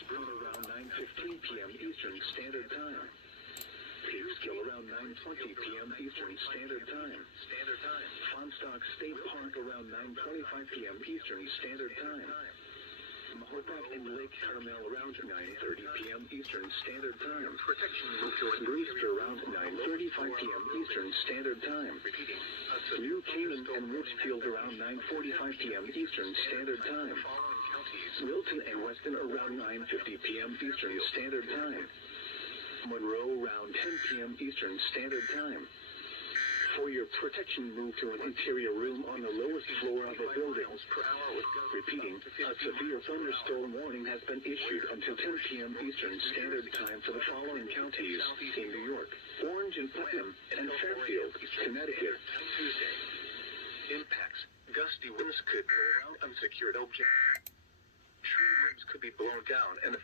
Spring around 9:15 p.m. Eastern Standard Time. Peekskill around 9:20 p.m. Eastern Standard Time. Fonsdock State Park around 9:25 p.m. Eastern Standard Time. Mahopac and Lake Carmel around 9:30 p.m. Eastern Standard Time. Brewster around 9:35 p.m. Eastern Standard Time. New Canaan and Richfield around 9:45 p.m. Eastern Standard Time. Wilton and Weston around 9:50 p.m. Eastern Standard Time. Monroe around 10 p.m. Eastern Standard Time. For your protection, move to an interior room on the lowest floor of a building. Repeating, a severe thunderstorm warning has been issued until 10 p.m. Eastern Standard Time for the following counties in New York: Orange and Putnam, and Fairfield, Connecticut. Impacts. Gusty winds could blow around unsecured objects. Tree limbs could be blown down and